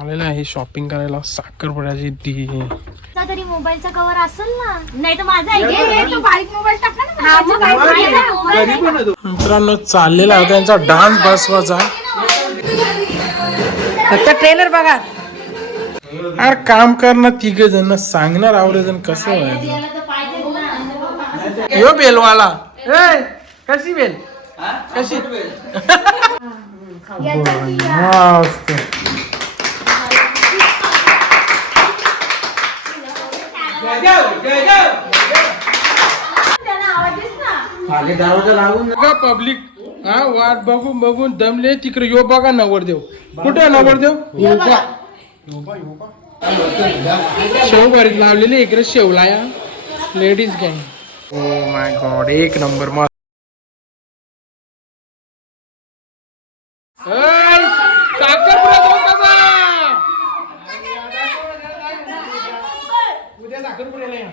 आलेला आहे शॉपिंग करायला साखरपुड्याची डी तरी मोबाईलचा कव्हर असेल ना, नाही तर माझा आहे. तो बारीक मोबाईल टाकला ना. हा मग काय मित्रांनो चाललेला होता त्यांचा डान्स बसवायचा. फक्त ट्रेलर बघा. अरे काम करणार तिघ जण सांगणार आवडे जण कसं व्हायचं. यो बेलवाला ए कशी बेल कशी मस्त. पब्लिक हा वाट बघून बघून दमले. तिकडे यो बघा नवरदेव. कुठे नवरदेव? शेव भरीत लावलेली इकडे शेवला या लेडीज गँग. ओ माय गॉड एक नंबर मस्त. उद्या साखरपुड्याला या.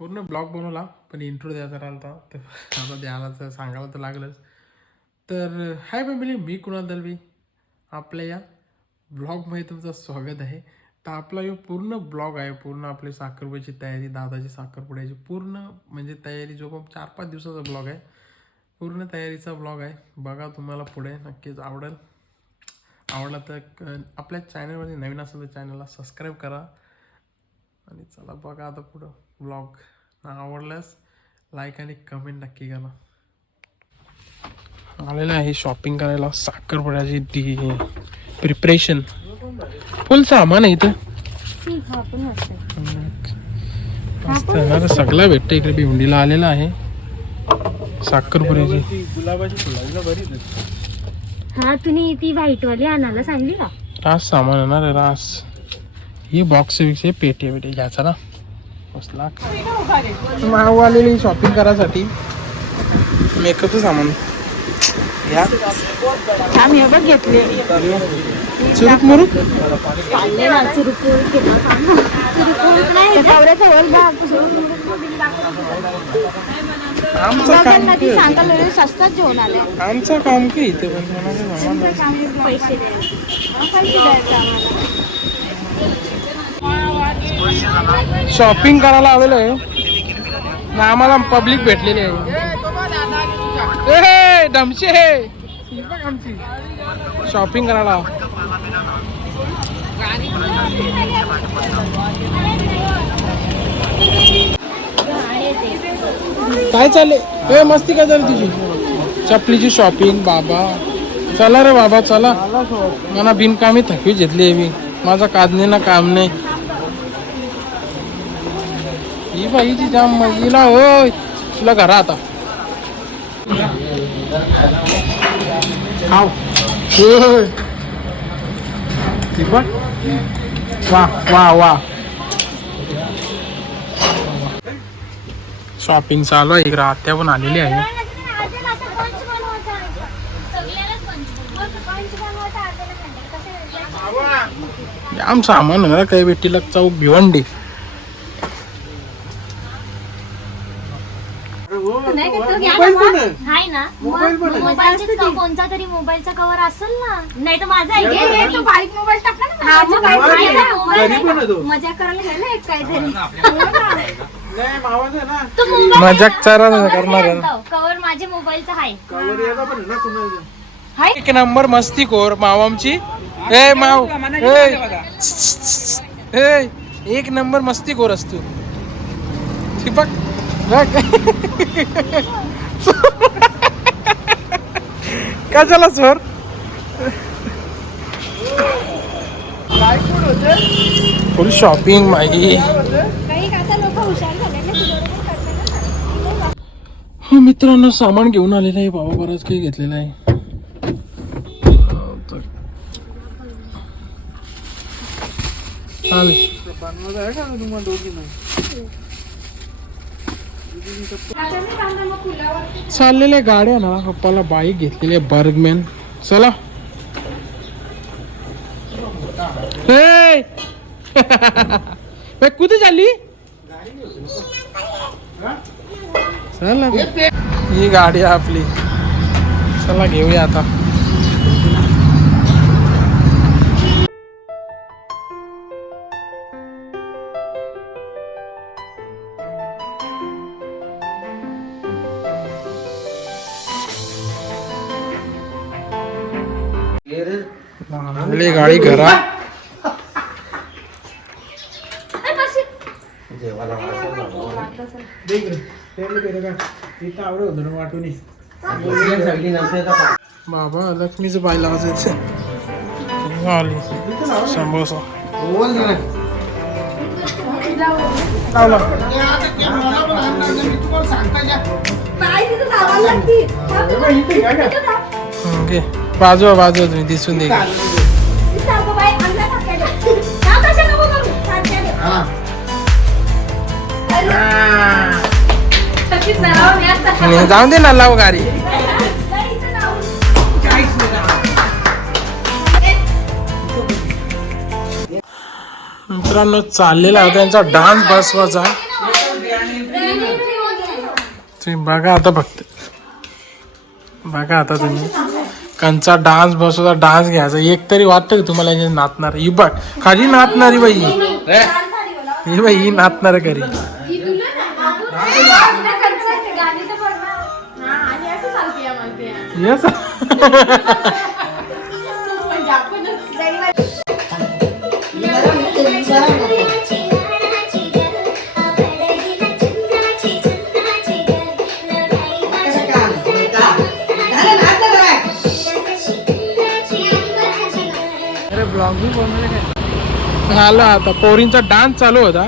पूर्ण ब्लॉग बनवला पण इंट्रो द्यायचा राहिला तर आता द्यायला तर सांगायला तर लागलंच. तर हाय फॅमिली, मी कुणाल दलवी. आपल्या या ब्लॉगमध्ये तुमचं स्वागत आहे. तर आपला यो पूर्ण ब्लॉग आहे. पूर्ण आपली साखरपुड्याची तयारी, दादाची साखरपुड्याची पूर्ण म्हणजे तयारी जो पण 4-5 दिवसाचा ब्लॉग आहे. पूर्ण तयारीचा ब्लॉग आहे. बघा तुम्हाला पुढे नक्कीच आवडेल. आवडला तर आपल्या चॅनलमध्ये नवीन असेल तर चॅनलला सबस्क्राईब करा. आणि चला बघा आता पुढं ब्लॉग. आवडल्यास लाईक आणि कमेंट नक्की करा. आलेलं आहे शॉपिंग करायला साखरपुड्याची डी प्रिपरेशन. फुल सामान आहे इथं. मस्त ना सगळं भेटतं इकडे. भिवंडीला आलेला आहे साखरपुड्याची. गुलाबाची फुलाला बरी. हा तुम्ही ती व्हाईट वाली आणायला सांगली का? रास सामान येणार आहे रास. ही बॉक्स विक्स पेटी वेटी घ्यायचा ना. बसला माऊ आलेली शॉपिंग करायसाठी. मेकअपचं सामान घ्या. आम्ही बघ घेतले चुरुक मुरुक आमचं काम स्वस्तात जेवण आले. आमचं काम की इथे पण पैसे शॉपिंग करायला आलेलो आहे ना. आम्हाला पब्लिक भेटलेली आहे. ए डमशे हे आमची शॉपिंग करायला. काय चालले ए मस्ती काय झाली तुझी? चपलीची शॉपिंग बाबा. चला रे बाबा चला. मला बिनकामी थकवी घेतली मी. माझा काढणे ना काम नाही. ही बाईची जाम मजीला होय. तुला घरा आता खाऊ. वा वा वा. शॉपिंग चालू आहे. इकडे आत्या पण आलेली आहे. आम सामान आहे ना काही भेटीला. चौक भिवंडी. कोणता तरी मोबाईलचा कव्हर असेल ना, नाही तर माझा आहे. तो बारीक मोबाईल टाकला ना. हा मग काय मजा करायला गेला एक काहीतरी. मजाक करणार कव्हर माझ्या मोबाईलचा आहे. एक नंबर मस्ती खोर मावामची. ए माव ए एक नंबर मस्ती खोर असतो. दीपक काय झाला सर? फुल शॉपिंग माही. मित्रांनो सामान घेऊन आलेलं आहे. बाबा बरंच काही घेतलेलं आहे. चाललेल्या गाड्या ना. पप्पाला बाईक घेतलेली आहे बर्गमॅन. चला कुठे चालली? चला ही गाडी आहे आपली. चला घेऊया आता. आपली गाडी घरात. बाबा लक्ष्मीचं पाहिलं वाजायचं. आली समोसा लावला. ओके बाजू बाजू तुम्ही दिसून दे. जाऊन दे ना लाव गाडी. मित्रांनो चाललेला होता त्यांचा डान्स बसवायचा. तुम्ही बघा आता फक्त बघा आता तुम्ही कंचा डान्स बसवायचा. डान्स घ्यायचा. एक तरी वाटतं की तुम्हाला याच्यात नाचणार. ही बघ खाली नाचणारी बाई. ही बाई ही नाचणार करी. येस आला आता पोरींचा डान्स चालू होता.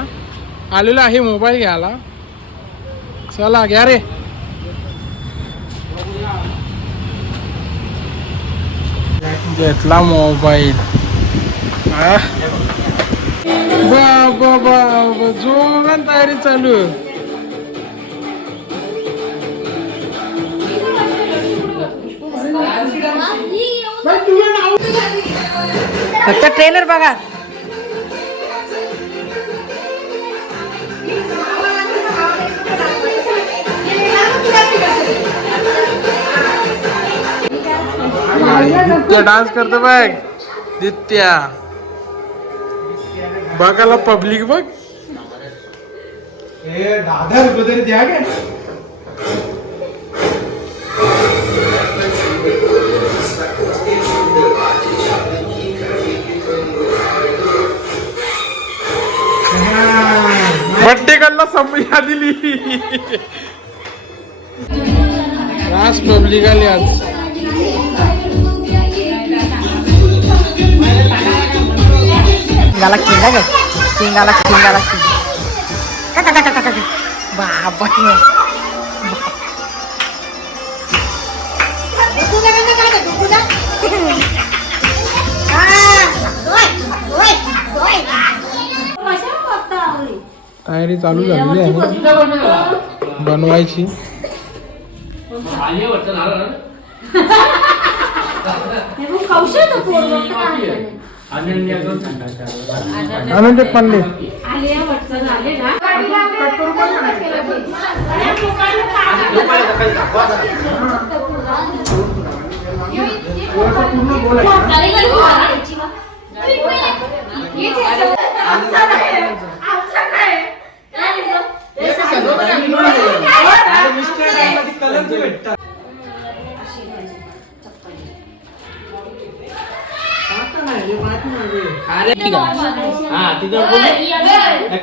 आलेला आहे मोबाईल घ्यायला. चला घ्या रे. घेतला मोबाईल. बाबा बाबा जोरात तयारी चालू. फक्त ट्रेलर बघा. दित्या डान्स करतो बघ. दित्या बघायला पब्लिक बघ. बड्डे करला संमया दिली. रास पब्लिक आली आज. गाला किंगा ग. किंगाला किंगाला बाबा तयारी चालू झालेली आहे बनवायची. आनंद पंडे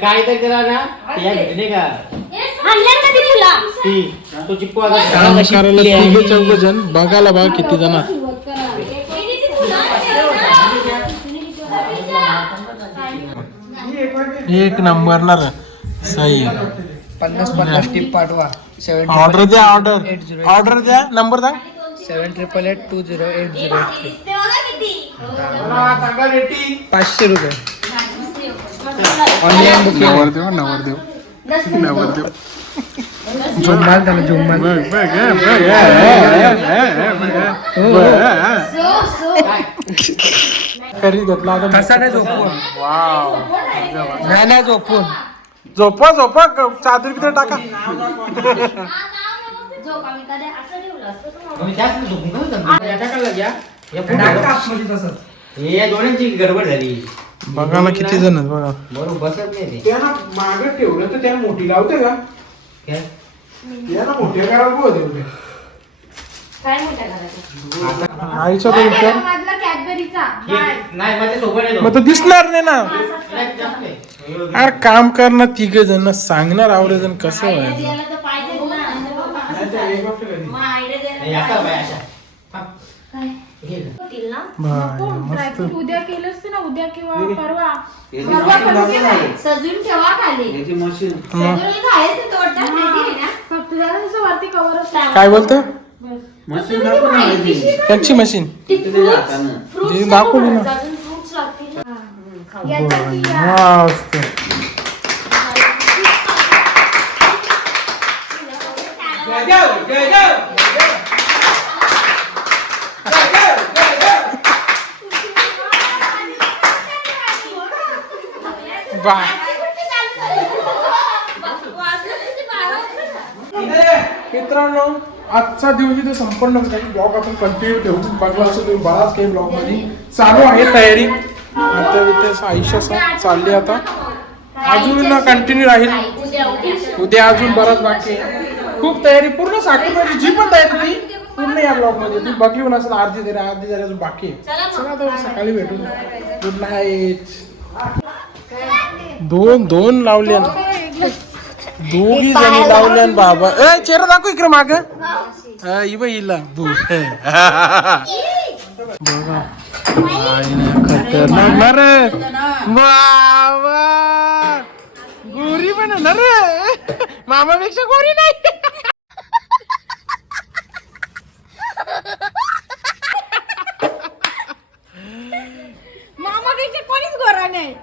काहीतरी करा ना या घटने का तो चिपको जण बघायला बघा किती जण. एक नंबरला सही. 50 टिप पाठवा. ऑर्डर द्या. ऑर्डर द्या. नंबर सांग. 7888208083. 500 रुपये ऑनलाईन बुकिंग. नवरदेव झुम्माल त्याला झुम्माल. खरी घेतला होता. कसा नाही झोपून. वाव नाही झोपून. झोपा झोपा चादर बिदर टाका. झोप आम्ही कधी असं ठेवलं असतं तुम्हाला. मग जास्त झोपून कसं जमतं? या टाकायला घ्या. या पुढे हे या दोन्यांची गडबड झाली. बघा ना किती जण आहेत बघा. बरोबर बसत नाही ते. त्यांना मागं ठेवलं तर त्या मोठी लावते का काय? यांना मोठ्या करायला होते उद्या. काय मोठ्या करायचं? आईचा तो विचार मधला कॅडबरीचा हे- नाही माझ्या सोबत आहे तो. मग तो दिसणार नाही ना. नाही, जास्त नाही. अरे काम करणार तिघ जण सांगणार आवडे जण कसं आयडिया व्हायचं. द्यायला तर पाहिजे ना. नाही तर एक गोष्ट कधी. मग आयडिया द्यायला हे असा बाय असा. थांब. काय? हे घे. होतील ना? बाय, मस्त. उद्या केलं असतं ना उद्या किंवा परवा सजून ठेवा खाली. मग सजून खायचं ते तोडतात माहिती आहे ना? फक्त जरा असं वरती कवर काय बोलतो मशीन दाखव ना माहिती. त्यांची मशीन ती fruits जी दाखवली ना. अजून fruits लागतील ना. मस्त. बा मित्रांनो आजचा दिवस इथे संपन्न ब्लॉग आपण कंटिन्यू ठेवू. बघला असं तुम्ही बराच काही ब्लॉग मध्ये चालू आहे तयारी. आता इथे आयुष्य चालली आता अजून कंटिन्यू राहील. उद्या अजून बराच बाकी आहे. खूप तयारी पूर्ण साखरची जी पण तयारी ती पूर्ण या ब्लॉग मध्ये ती बघली पण असेल. अर्धी तयारी अजून बाकी आहे. चला तर सकाळी भेटू. Good night. दोन लावले दोघी जणी लावल्या बाबा. ए चेहरा दाखव इकडे माग हिला बघा खतरनाक ना रे बाबा. गोरी पण आहे ना रे मामापेक्षा गोरी नाही. मामापेक्षा कोणीच गोरा नाही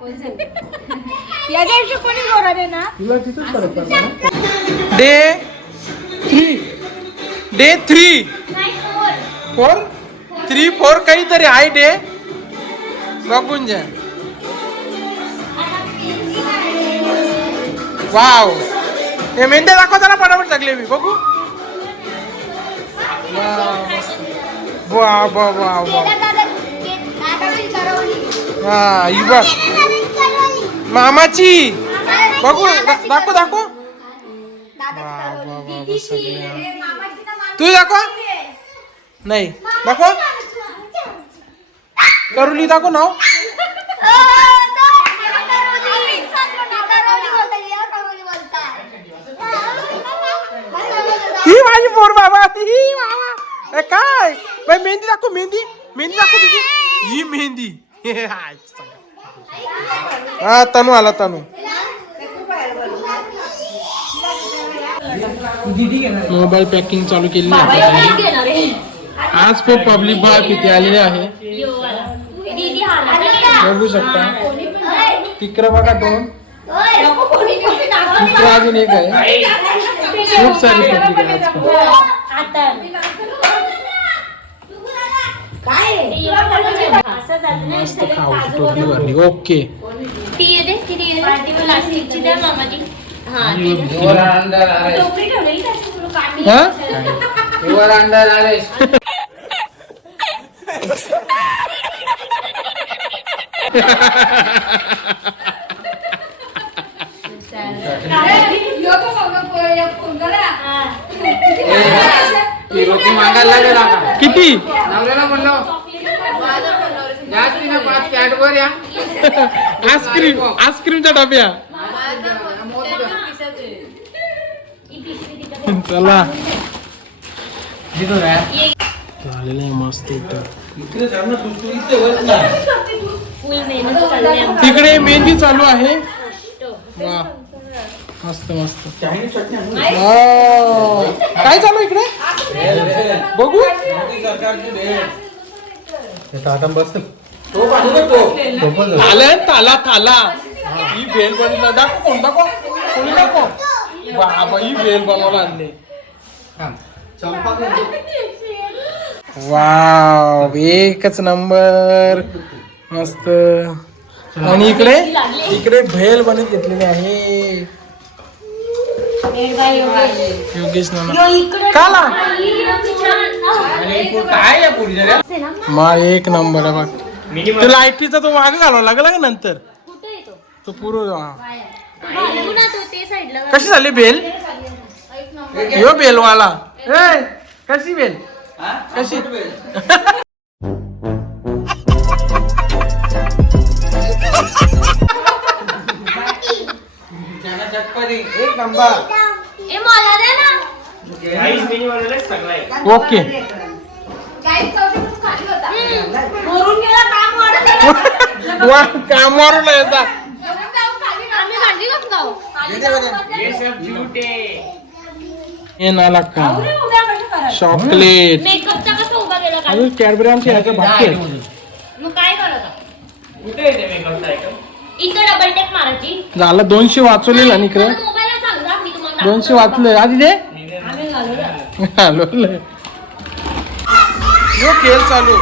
याच्यापेक्षा कोणीच गोरा नाही ना. तुला तिथंच फरक पडला. डे 3 4 3 4 काहीतरी आहे डे. बघून जा. वाव हे मेंढ्या दाखव जरा पटापट टाकले मी बघू. वा वा वा वा हा ही बघ मामाची बघू दाखव दाखव. तू दाखव नाही दाखव. करुली दाखव नाव. ही माझी पोर बाबा. ही बाबा काय बाई मेहंदी दाखव. मेहंदी मेहंदी दाखव तुझी. ही मेहंदी हा तनू आला तनू. मोबाईल पॅकिंग चालू केली आहे. आज खूप पब्लिक बघा किती आलेले आहे बघू शकता. तिकडं बघा 2 तिकडं अजून एक आहे. खूप सारी पब्लिक आहे आजकाल. मस्त खाऊची टोपली भरली. ओके किती आईस्क्रीमच्या डब्या. चला झालेलं आहे मस्त इथं. तिकडे मेहंदी चालू आहे. वा मस्त मस्त. काय चालू इकडे बघू. ताला ताला ही भेल बनवला. दाखव कोण दाखव कोणी दाखव. बाबा ही भेल बनवायला आणले. वाव एकच नंबर मस्त. आणि इकडे भेल बनवून घेतलेली आहे. योगेश नाना काला काय या पुढच्या रे? मा एक नंबर आहे बघ. तो लाईटीचा तो मागे घालावा लागला का नंतर कुठे येतो तो पूर्ण घालू ना तो ते साईडला कशी झाली बेल यो बेलवाला ए कशी बेल कशी एक नंबर. ए मला दे ना ओके वरून गेला काम वाढत आहे. वा कामावरून यायचा आम्ही भांडी घेऊन जाऊ हे नाला का चॉकलेट मेकअपचा कसं उभा केला काय अजून कॅडबरी आमच्या याचं बाकी आहे. मग काय करायचं कुठे येते मेकअपचा आयटम? इथं डबल टेक मारायची झालं 200 वाचवलेला ना इकडे मोबाईलला सांगा मी तुम्हाला 200 वाचले आधी दे आलो यो खेळ चालू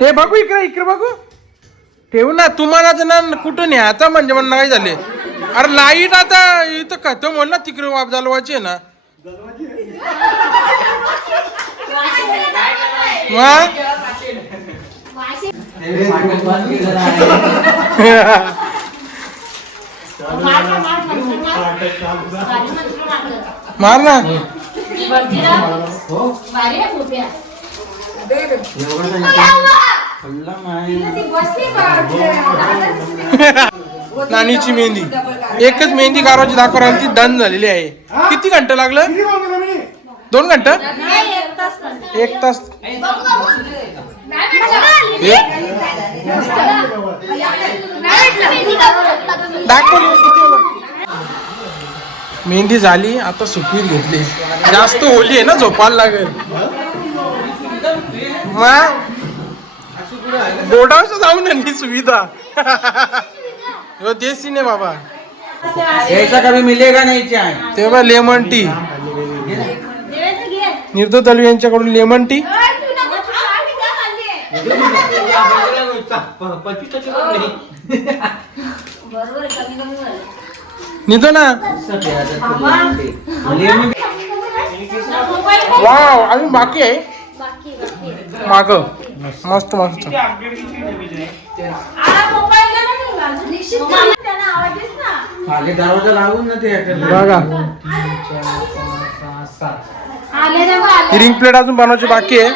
हे बघू इकडे इकडे बघू ठेवू ना तुम्हाला जर ना कुठं न्यायचा म्हणजे म्हणणं काय झाले अरे लाईट आता इथं खतम होईल ना तिकडे वाप चालवायची आहे ना मग मार ना नानीची मेहंदी एकच मेहंदी काढवायची दाखवायला ती डन झालेली आहे किती घंटे लागलं 2 घंटे 1 तास दाखव मेहंदी झाली आता सुकवीत घेतली जास्त ओली आहे ना झोपायला लागेल मग बोर्डावर जाऊन आणली सुविधा यो देसी ने बाबा ऐसा कभी मिलेगा नहीं चाय. तेव्हा लेमन टी निर्दो दलवी यांच्याकडून लेमन टी निघतो ना वाव अजून बाकी आहे माग मस्त मस्त मागे दरवाजा लागून ना ते बघा रिंग प्लेट अजून बनवायची बाकी आहे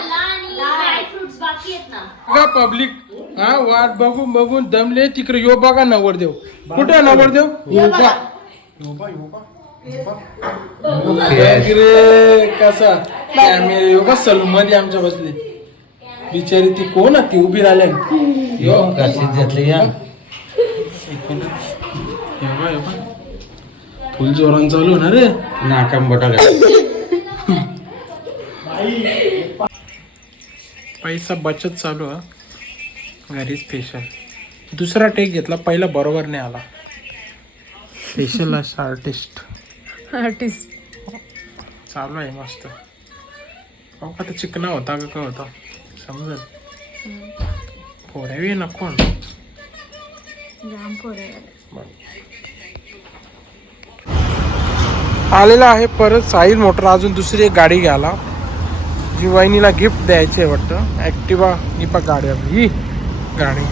फ्रुट्स बाकी आहेत ना बघा पब्लिक हा वाट बघून बघून दमले तिकडे यो बघा नवरदेव कुठे आहे नवरदेव रे कसा कॅमेरा योगा सलून मध्ये आमच्या बसले बिचारी ती कोण ती उभी राहिल्या फुल जोरान चालू ना रे नाकाम बटाला. पैसा बचत चालू आहे घरी स्पेशल दुसरा टेक घेतला पहिला बरोबर नाही आला स्पेशल आर्टिस्ट चालू आहे मस्त अहो का तर चिकना होता का काय होता समजेल फोड्यावी नको आलेला आहे परत साहिल मोटर अजून दुसरी एक गाडी घ्यायला जी वहिनीला गिफ्ट द्यायची आहे वाटतं ॲक्टिवा निपा गाडी आपली ही गाडी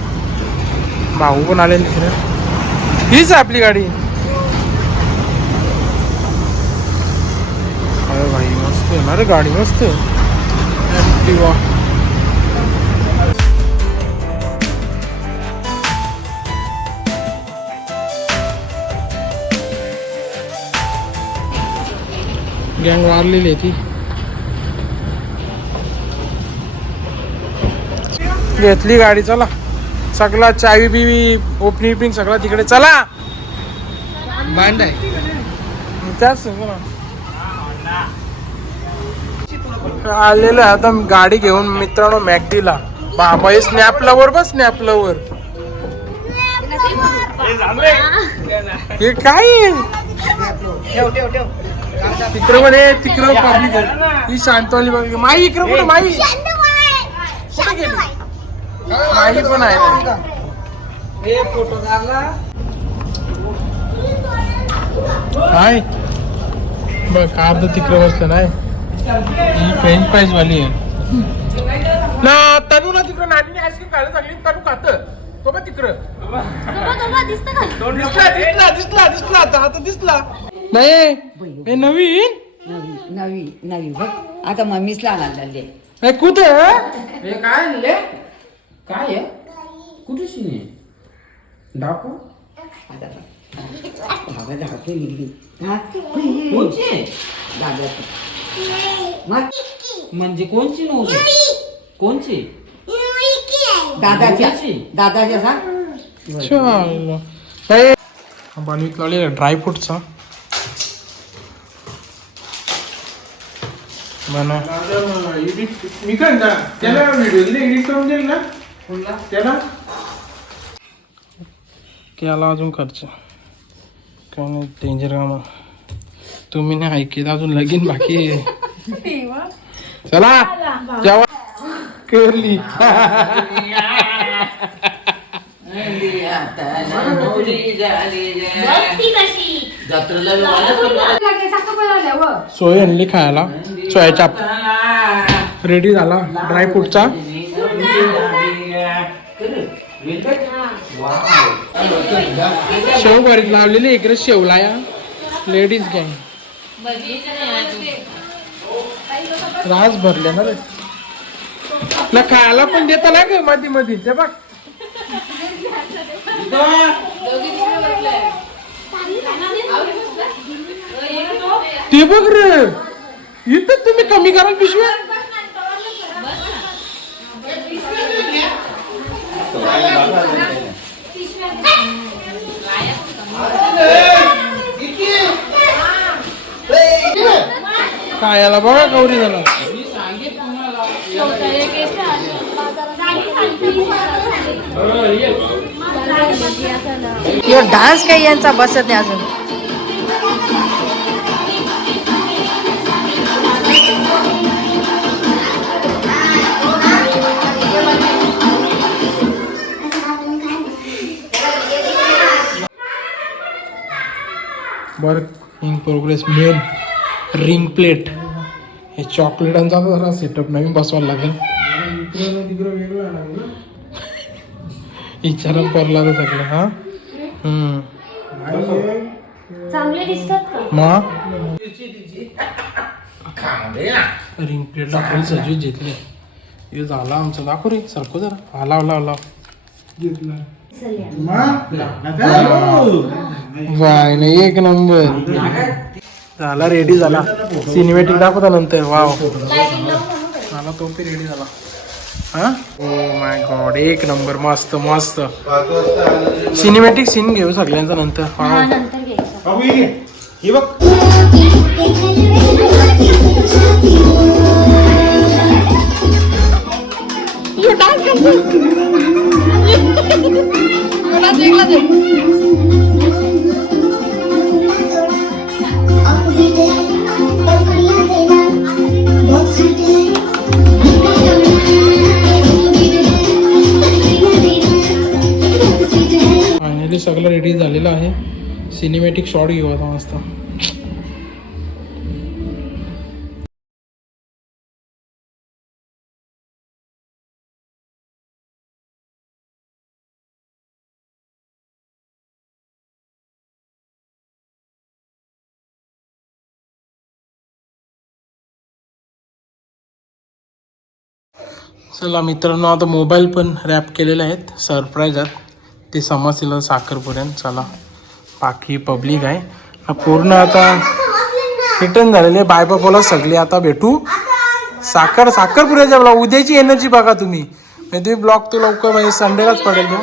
भाऊ पण आले तिकडे हीच आहे आपली गाडी अरे भाई मस्त आहे ना रे गाडी मस्त ॲक्टिवा गँग वारलेली आहे ती घेतली गाडी चला सगळा चावी बिवी ओपनिंग बिपिंग सगळा तिकडे चला त्याच आलेलं आहे आता गाडी घेऊन मित्रांनो मॅकडीला. बाबा हे स्नॅप लवर बस स्नॅप लवर. हे काय तिकडं मध्ये तिकडं पब्लिक ही शांतवाली बघ. माई इकडं कुठं माई कुठे गेली? माई पण आहे ना. हाय बघ कार तर तिकडे बसलं नाही. ही फ्रेंच फ्राईज वाली आहे ना. तनू ना तिकडं नानीने आईस्क्रीम खायला सांगली. तनू खात तो बघ तिकडं. दिसला आता दिसला नाही. हे नवीन नवी नवी बघ आता मम्मीच लागले. हे कुठे हे काय आणले काय आहे कुठे शिने दाखव बाबा धावतो निघली म्हणजे कोणची नव्हती कोणची दादाच्या सांग. बनवीत लावलेला ड्रायफ्रूटचा म्हणा. मी काय त्याला व्हिडिओ दिले एडिट करून देईल ना त्याला. त्याला अजून खर्च काय नाही. डेंजर काम तुम्ही नाही ऐकत अजून लगीन बाकी आहे. चला जेव्हा करली सोय आणली खायला. सोयाचा रेडी झाला ड्रायफ्रूटचा. शेव भरीत लावलेली इकडे शेवला या लेडीज गँग रास भरले ना रे ना. खायला पण देता ना ग मध्ये मध्ये. ते बघ ते बघ रे इथं तुम्ही कमी कराल पिशव्या. खायला बघा गौरी झाला. डान्स काही यांचा बसत नाही अजून. Work in progress. Main ring plate हे चॉकलेटांचा जरा सेटअप नवीन बसवायला लागेल. विचारा पडला तर सगळं. हा चांगले दिसतात का मग रिंग प्लेटला फुल सजवीत घेतली. हे झाला आमचं. दाखव रे सरको जरा. हा लाव लाव लाव वाय नाही. एक नंबर झाला. रेडी झाला. सिनेमॅटिक दाखवता नंतर. वाव मला तो पण रेडी झाला. हा ओ माय गॉड एक नंबर. मस्त मस्त सिनेमॅटिक सीन घेऊ सगळ्यांचा नंतर. वाव नंतर घ्यायचं. हे बघ फायनली सगळं रेडी झालेलं आहे. सिनेमॅटिक शॉट घेऊ आता मस्त. चला मित्रांनो आता मोबाईल पण रॅप केलेले आहेत. सरप्राईज आहेत ते समजतील साखरपुऱ्यात. चला बाकी पब्लिक आहे. हा पूर्ण आता रिटर्न झालेले. बाय बाय बोला सगळे. आता भेटू साखरपुऱ्याच्या ब्लॉग. उद्याची एनर्जी बघा तुम्ही. तुम्ही ब्लॉग तो लवकर म्हणजे संडेलाच पडेल तो.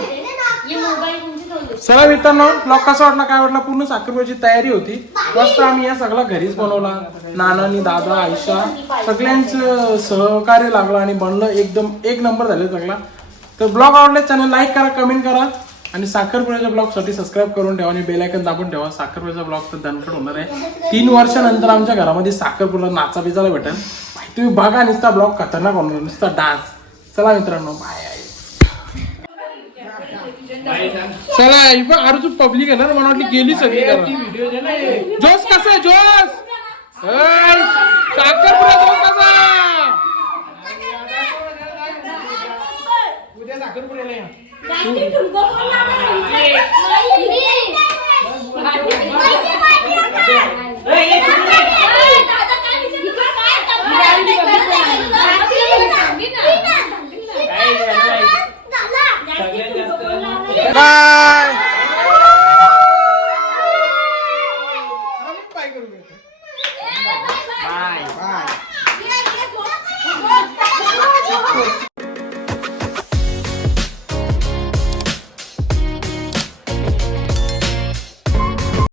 चला मित्रांनो, ब्लॉग कसा वाटला काय वाटला, पूर्ण साखरपुड्याची तयारी होती. मस्त आम्ही या सगळा घरीच बनवला. नानानी, दादा, आयशा सगळ्यांचं सहकार्य लागलं आणि बनलं एकदम एक नंबर झाले सगळा. तर ब्लॉग आवडले चॅनल लाईक करा, कमेंट करा आणि साखरपुड्याच्या ब्लॉगसाठी सबस्क्राईब करून ठेवा आणि बेल आयकॉन दाबून ठेवा. साखरपुड्याचा ब्लॉग तर दणकट होणार आहे. 3 वर्षानंतर आमच्या घरामध्ये साखरपुडा नाचा बिचायला भेटेल. तुम्ही बघा, नुसता ब्लॉग खतरनाक होणार, नुसता डान्स. चला मित्रांनो, बाय. चला अरे पब्लिक आहे ना, मला वाटली गेली सगळी. जोश कसा आहे जोश? साखरपुडा जोश कसा?